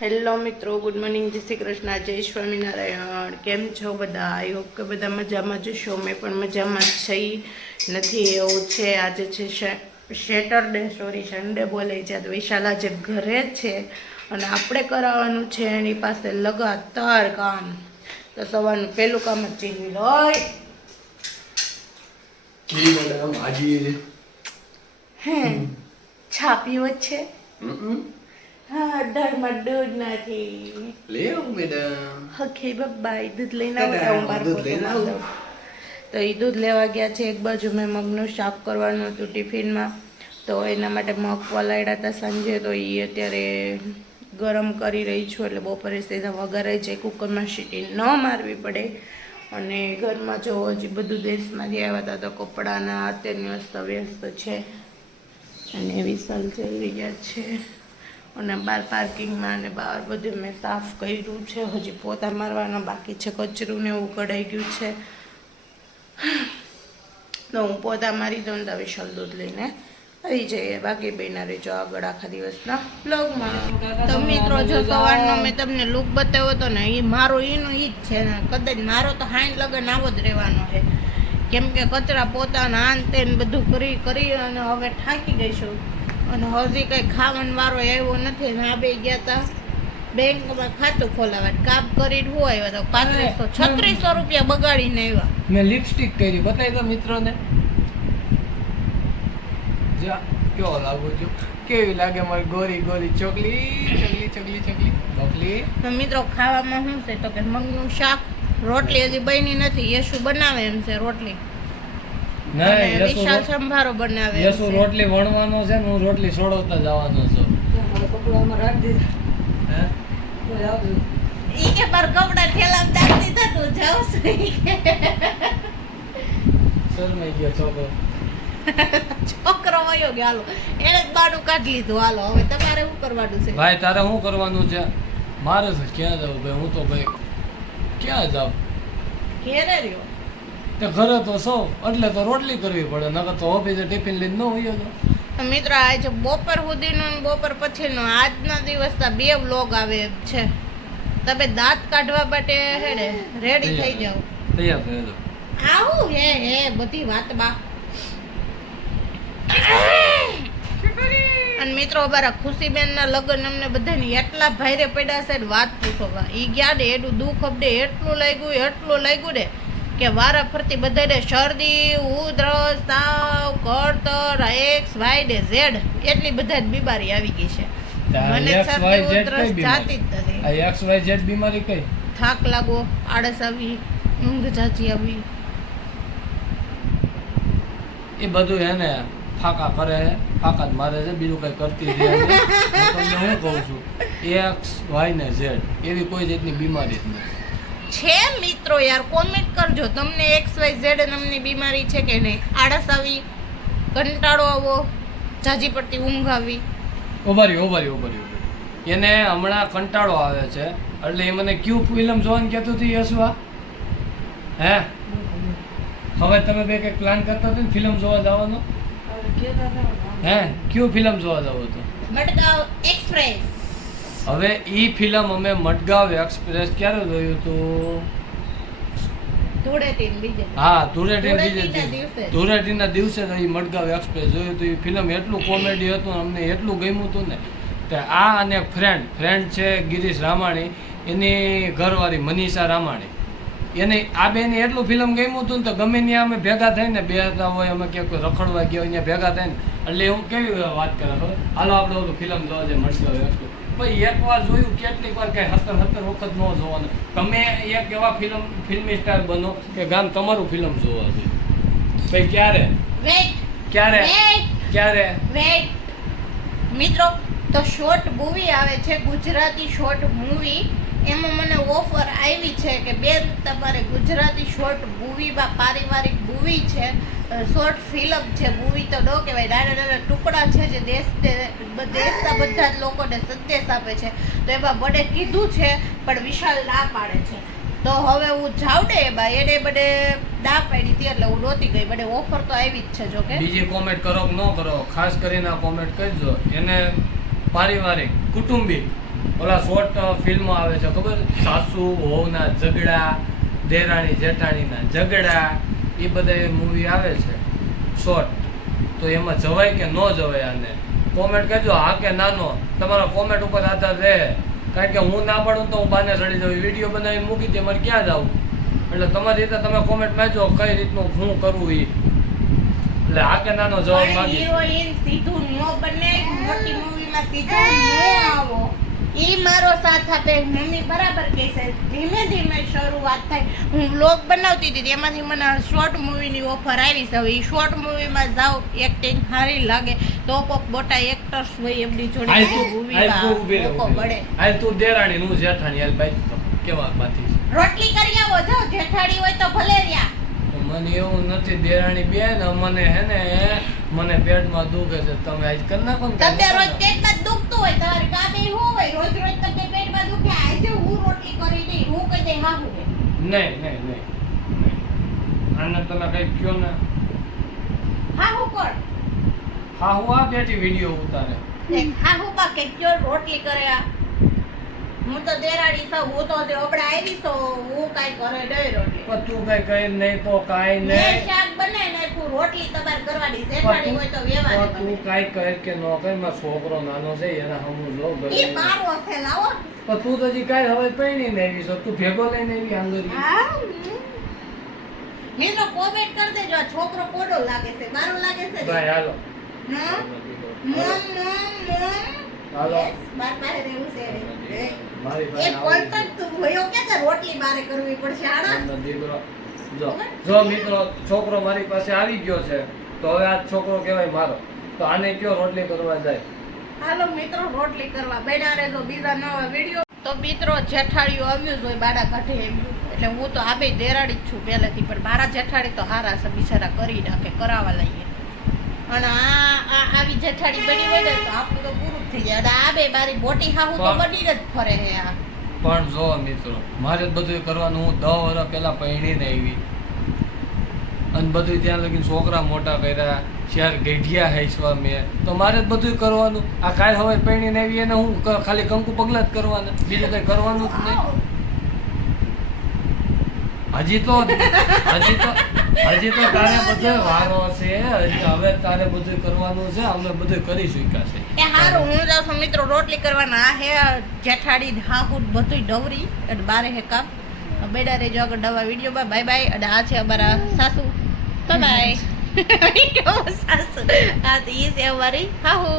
Hello મિત્રો, good morning, જય શ્રી કૃષ્ણ, જય સ્વામિનારાયણ. કેમ છો બધા? આઈ હોપ કે બધા મજામાં જ છો. મેં પણ મજામાં જ છે નથી એવું છે. આજે છે સેટરડે, સોરી સન્ડે બોલે છે. તો વિશાલ આજે ઘરે છે અને આપણે કરાવવાનું છે એની પાસે લગાતાર કામ. તો સવારનું પહેલું કામ જ ચીનવી લો. હે ચા પીવો છે? હા, દરમાં દૂધ નથી. લે આવ મેડમ. Okay bye. દૂધ લઈને આવો. તો એ દૂધ લેવા ગયા છે. એક બાજુ મેં મગનું શાક કરવાનું હતું ટિફિનમાં, તો એના માટે મગ પલાળ્યા હતા સાંજે. તો એ અત્યારે ગરમ કરી રહી છું, એટલે બપોરે સીધા વઘારાઈ જાય, કુકરમાં સીટી ન મારવી પડે. અને ઘરમાં જો હજી બધું દેશમાંથી આવ્યા હતા, તો કપડાના અત્યારની અસ્તવ્યસ્ત છે. અને વિશાલ જઈ રહ્યા છે. અને બહાર પાર્કિંગમાં અને બહાર બધું મેં સાફ કર્યું છે. હજી પોતા મારવાના બાકી છે. કચરું ને એવું કઢાઈ ગયું છે. તો હું પોતા મારી દઉં તો વિશાલ દૂધ લઈને આવી જઈએ. બાકી બેના રહેજો આગળ આખા દિવસના બ્લોગમાં. તો મિત્રો, જો સવારનો મેં તમને લુક બતાવ્યો હતો ને, એ મારો એનું ઈ જ છે ને. કદાચ મારો તો હાઈન લગન આવો જ રહેવાનો છે, કેમ કે કચરા પોતાના આન તેન બધું કરી અને હવે થાકી ગઈ છું. અને હજી કંઈ ખાવાનો વારો આવ્યો નથી. આ બે ગયા હતા બેંકમાં ખાતું ખોલાવા, કાપ કરીને હું આવ્યા તો 3500-3600 રૂપિયા બગાડીને આવ્યા. મેં લિપસ્ટિક કરી, બતાવી દો મિત્રોને. જા કેવો લાગુ છું, કેવી લાગે મારી ગોરી ગોરી ચોકલી. તો મિત્રો, ખાવામાં શું છે તો કે મગનું શાક, રોટલી હજી બની નથી. યશુ બનાવે એમ છે રોટલી. વિશાલ સંભારો બનાવે. યશુ રોટલી વણવાનો છે ને, હું રોટલી સોડવતા જવાનો છું. ઈ કે પર કપડા ઠેલામાં દાખતી થતું જાવ છે. શરમાઈ ગયો છોકરો વયો ગયો. હાલો, એને જ બાડું કાઢી લીધું. હાલો, હવે તમારે શું કરવાનું છે? ભાઈ તારે શું કરવાનું છે? મારે છે ક્યાં જવું ભાઈ? હું તો ભાઈ ક્યાં જાઉં? ઘેરે રહ્યો તે ઘરે તો સૌ એટલે તો રોટલી કરવી પડે, નકર તો ઓફિસે ટિફિન લઈને ન હોય. તો મિત્રો, આજે બપોર સુધીનો અને બપોર પછીનો આજના દિવસના 2 વ્લોગ આવે છે. તમે દાંત કાઢવા માટે હેડે રેડી થઈ જાવ. તૈયાર થઈ જાવ. આવું હે બધી વાત બા. અને મિત્રો, અમારા ખુશીબેનના લગ્ન અમને બધાને એટલા ભાઈરે પડ્યા છે, વાત પૂછો. ઈ ગયા ને એટલું દુઃખ અમને એટલું લાગ્યું ને કે વારા ફરતી બધાને શરદી, ઉધરસ, તાવ, કળતર, XYZ એટલી બધા બીમારી આવી ગઈ છે. મને શરદી ઉધરસ જાતી જ નથી. આ XYZ બીમારી કઈ? થાક લાગવો, આળસ આવી, ઊંઘ જાજી આવી, એ બધું એને ફાકા કરે, ફાકા જ મારે છે, બીજું કઈ કરતી નથી. હું તમને શું કહું છું, XYZ એવી કોઈ જાતની બીમારી જ નથી છે. મિત્રો યાર, કોમેન્ટ કરજો તમને XYZ નામની બીમારી છે કે નહીં. આળસ આવી, કંટાળો આવો, જાજી પડતી ઊંઘ આવી. ઓભારી એને હમણાં કંટાળો આવે છે, એટલે એ મને ક્યુ ફિલ્મ જોવાનું કહેતું હતું. યશવા હે હવે તમે બે કંઈક પ્લાન કરતા હતા ને ફિલ્મ જોવા જવાનો? હે ક્યુ ફિલ્મ જોવા જવું હતું? મડગાંવ એક્સપ્રેસ. હવે ઈ ફિલ્મ અમે મડગાંવ એક્સપ્રેસ ક્યારે જોયું હતું? ધૂળેટીના દિવસે ઈ મડગાંવ એક્સપ્રેસ જોયું હતું. એ ફિલ્મ એટલું કોમેડી હતું, અમને એટલું ગમ્યું હતું ને. આ અને ફ્રેન્ડ છે ગિરીશ રામાણી, એની ઘરવાળી મનીષા રામાણી, એને આ બેને એટલું ફિલ્મ ગમ્યું હતું ને, તો ગમે ત્યાં અમે ભેગા થઈને બેહતા હોય, અમે ક્યાંક રખડવા ગયા હોય ભેગા થઈને, એટલે હું કેવી વાત કરે, હાલો આપણે ઓલું ફિલ્મ જોવા જાય મડગાંવ એક્સપ્રેસ. ભાઈ એક વાર જોયું, કેટલીક વાર કઈ 70 વખત ન જોવાનું. તમે એક એવા ફિલ્મી સ્ટાર બનો કે ગામ તમારું ફિલ્મ જોવા જોઈએ. ભાઈ ક્યારે મિત્રો, તો શોર્ટ મૂવી આવે છે, ગુજરાતી શોર્ટ મૂવી. એમાં મને ઓફર આવી છે કે બેન, તમારે ગુજરાતી શોર્ટ મૂવીમાં પારિવારિક મૂવી છે, શોર્ટ ફિલ્મ છે, મૂવી તો ન કહેવાય, નાના ટુકડા છે જે દેશના બધા જ લોકોને સંદેશ આપે છે. તો એમાં મને કીધું છે, પણ વિશાલ ના પાડે છે. તો હવે હું જાઉં ને એમાં, એને મને ના પાડી હતી એટલે હું નહોતી ગઈ. મને ઓફર તો આવી જ છે. જો કે બીજી કોમેન્ટ કરો કે ન કરો, ખાસ કરીને આ કોમેન્ટ કરજો. એને પારિવારિક કુટુંબી ઓલા શોર્ટ ફિલ્મો આવે છે ખબર, સાસુ વહુના ઝઘડા, દેરાણી જેઠાણીના ઝઘડા, એ બધા મૂવી આવે છે શોર્ટ. તો એમાં જવાય કે ન જવાય? આને કોમેન્ટ કરજો, હા કે નાનો. તમારા કોમેન્ટ ઉપર આધાર રહે, કારણ કે હું ના પાડું તો હું બાને ચડી જાઉં, વિડીયો બનાવીને મૂકી દે, મારે ક્યાં જવું? એટલે તમારી રીતે તમે કોમેન્ટ માંગજો કઈ રીતનું હું કરવું એ. એટલે આ કે નાનો જવાબ માંગી. હિરોઈન સીધું નો બને, મોટી મૂવીમાં સીધું નો આવો. ઈ મારો સાથ આપે. મમ્મી બરાબર કહે છે, ધીમે ધીમે શરૂઆત થાય. હું વ્લોગ બનાવતી હતી, એમાંથી મને શોર્ટ મૂવીની ઓફર આવી છે. હવે ઈ શોર્ટ મૂવીમાં જાવ, એક્ટિંગ સારી લાગે તો કોક મોટા એક્ટર્સ હોય એમની જોડે મૂવીમાં મળે. હાલ તું દેરાણી નું જેઠાણી હાલ બાઈ કેવા બાતી છે. રોટલી કરી આવો, જો જેઠાણી હોય તો ભલે રહ્યા. મને એવું નથી દેરાણી બેન, મને હે ને મને પેટમાં દુખે છે, તમે આજ કરી નાખો ને. તમને રોજ પેટમાં દુખતું હોય, તમારે કામે શું હોય? રોજ રોજ તમને પેટમાં દુખે, આજે હું રોટલી કરી દઈ, હું કહી દઈ હા હું નહીં નહીં નહીં આને તમે કઈ કયો ને. હા હું કોણ? હા હું આ બેઠી વિડીયો ઉતારે. હા હું બા કે કયો રોટલી કરે આ? હું તો દેરાડી છું, હું તો જે ઓબડા આવી તો હું કાઈ કરે નહીં રોટલી. પણ તું કઈ કહે નહીં તો કાઈ મેં નહીં. શાક બનાવી નાખ્યું, રોટલી તમારે કરવાની છે. જેઠાણી હોય તો વ્યવહાર તું કાઈ કહે કે ન કહે, મારો છોકરો નાનો છે એના હમું જો ઈ મારો છે લાવો. પણ તું તો હજી કાઈ હવે પૈણી ને આવી છો, તું ભેગો લઈને આવી આંગળી. મિત્રો કોમેન્ટ કરી દેજો, આ છોકરો કોડો લાગે છે, મારો લાગે છે? ભાઈ હાલો મોમ હાલો. Yes, બાર બારે રહેવું છે. મારી એ પાસે કોણ પણ તું ભયો કે તે રોટલી બારે કરવી પડશે આડા. દીકરો જો મિત્રો છોકરો મારી પાસે આવી ગયો છે, તો હવે આ છોકરો કહેવાય મારો. તો આને કયો રોટલી કરવા જાય. હાલો મિત્રો રોટલી કરવા બેઠા રહેજો બીજા નવા વિડિયો. તો મિત્રો જેઠાડીઓ આવ્યું જ હોય બાડા કાઢે આવ્યું, એટલે હું તો આ બે દેરાડી જ છું પહેલેથી, પણ મારા જેઠાડી તો હારા છે, બિચારા કરી નાખે, કરાવવા લઈએ. અને આ આવી જેઠાડી બની હોય ને તો આપણું તો પૂરું થઈ જાય. અને આ બે મારી મોટી હાહુ તો બનીને જ ફરે હે. આ પણ જો મિત્રો મારે જ બધું કરવાનું. હું 10 વર્ષ પહેલા પૈણીને આવી અને બધું ત્યાં લગીને છોકરા મોટા કર્યા, ચાર ગઢિયા હેસવા મેં, તો મારે જ બધું કરવાનું. આ કાલ હવે પૈણીને આવી એને હું ખાલી કંકુ પગલા જ કરવાના, બીજું કઈ કરવાનું જ નહીં. હજી તો તારે બધો વારો છે, હજી હવે તારે બધું કરવાનું છે, અમે બધું કરી શક્યા છે. એ હારું હું જાઉં છું મિત્રો રોટલી કરવાના. આ હે જેઠાડી હાહુ બધું ડવરી અને બારે હે કામ. બેડા રહેજો આગળ નવા વિડીયોમાં. Bye bye. અને આ છે અમારા સાસુ. Bye bye. સાસુ આ તો ઈ છે અમારી હાહુ.